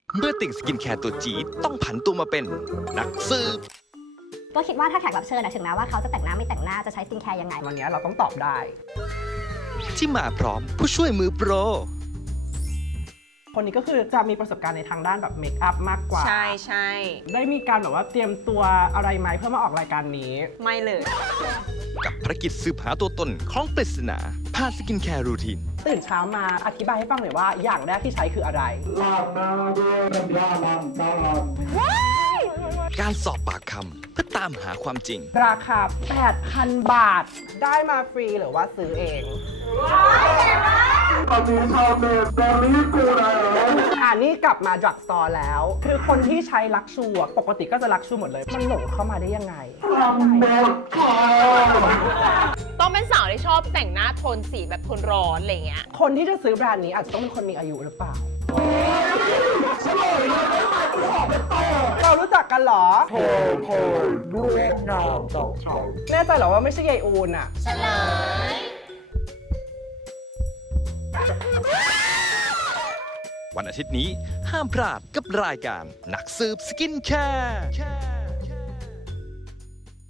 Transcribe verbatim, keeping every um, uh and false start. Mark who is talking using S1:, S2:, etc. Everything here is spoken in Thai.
S1: เมื่อติ่งสกินแคร์ตัวจี๊ดต้องผันตัวมาเป็นนักสืบ
S2: ก็คิดว่าถ้าแขกรับเชิญนะถึงแม้ว่าเขาจะแต่งหน้าไม่แต่งหน้าจะใช้สกินแคร์ยังไง
S3: วันนี้เราต้องตอบได้
S1: ที่มาพร้อมผู้ช่วยมือโปร
S3: คนนี้ก็คือจะมีประสบการณ์ในทางด้านแบบเมคอัพมากกว่า
S4: ใช่ใช่
S3: ได้มีการแบบว่าเตรียมตัวอะไรไหมเพื่อมาออกรายการนี้
S4: ไม่เลย
S1: กับภารกิจสืบหาตัวตนของปริศนาผ่านสกินแคร์รูทีน
S3: ตื่นเช้ามาอธิบายให้ฟังหน่อยว่าอย่างแรกที่ใช้คืออะไรล้างหน้าด้วยน้ำยาล้างจาน
S1: การสอบปากคำเพื่อตามหาความจริง
S3: ราคา แปดพัน บาทได้มาฟรีหรือว่าซื้อเองตอนนี้ชาวเน็ตตอนนี้กูแล้วอ่านี่กลับมาดรักสตอร์แล้วคือคนที่ใช้ลักชูปกติก็จะลักชูหมดเลยมันหลงเข้ามาได้ยังไง
S4: ต้องเป็นสาวที่ชอบแต่งหน้าโทนสีแบบโทนร้อนอะไรเงี้ย
S3: คนที่จะซื้อแบรนด์นี้อาจจะต้องเป็นคนมีอายุหรือเปล่าเรารู้จักกันเหรอโถ่โถ่ดูเล่นนามจอกเขาแน่ใจเหรอว่าไม่ใช่ยายอูนอะเฉลย
S1: วันอาทิตย์นี้ห้ามพลาดกับรายการนักสืบสกินแคร์